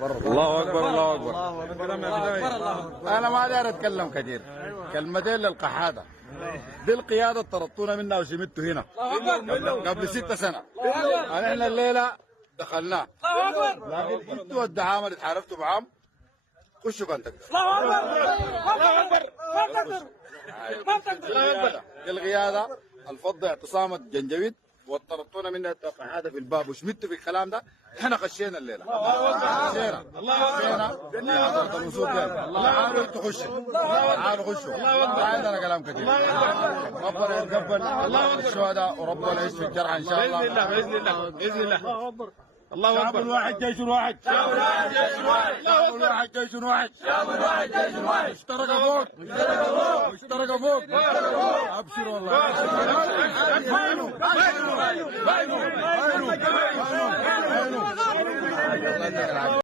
الله اكبر الله اكبر. انا ما داير اتكلم كثير. كلمتين للقحاده. دي القياده طردتونا منها وشمتوا هنا قبل 6 سنة. احنا الليله دخلناه، لكن انتوا الدعامه اللي اتحالفتوا معاهم خشوا كان تقدر. دي القياده الفضه اعتصامات جنجويد وطردتونا منها القحاده في الباب وشمتوا في الكلام ده. احنا خشينا الليله، خشينا حضرة الوصول تعالوا انتوا خشوا، تعالوا خشوا، ما عندنا كلام كثير. ربنا يتقبل الشهداء وربنا يشفي الجرحى ان شاء الله. باذن الله باذن الله. الله شعب اكبر. واحد جيش واحد، شعب واحد جيش واحد. شعب واحد جيش واحد، شعب واحد جيش واحد. اشترك فوق، اشترك فوق. ابشروا والله. باينوا باينوا باينوا باينوا.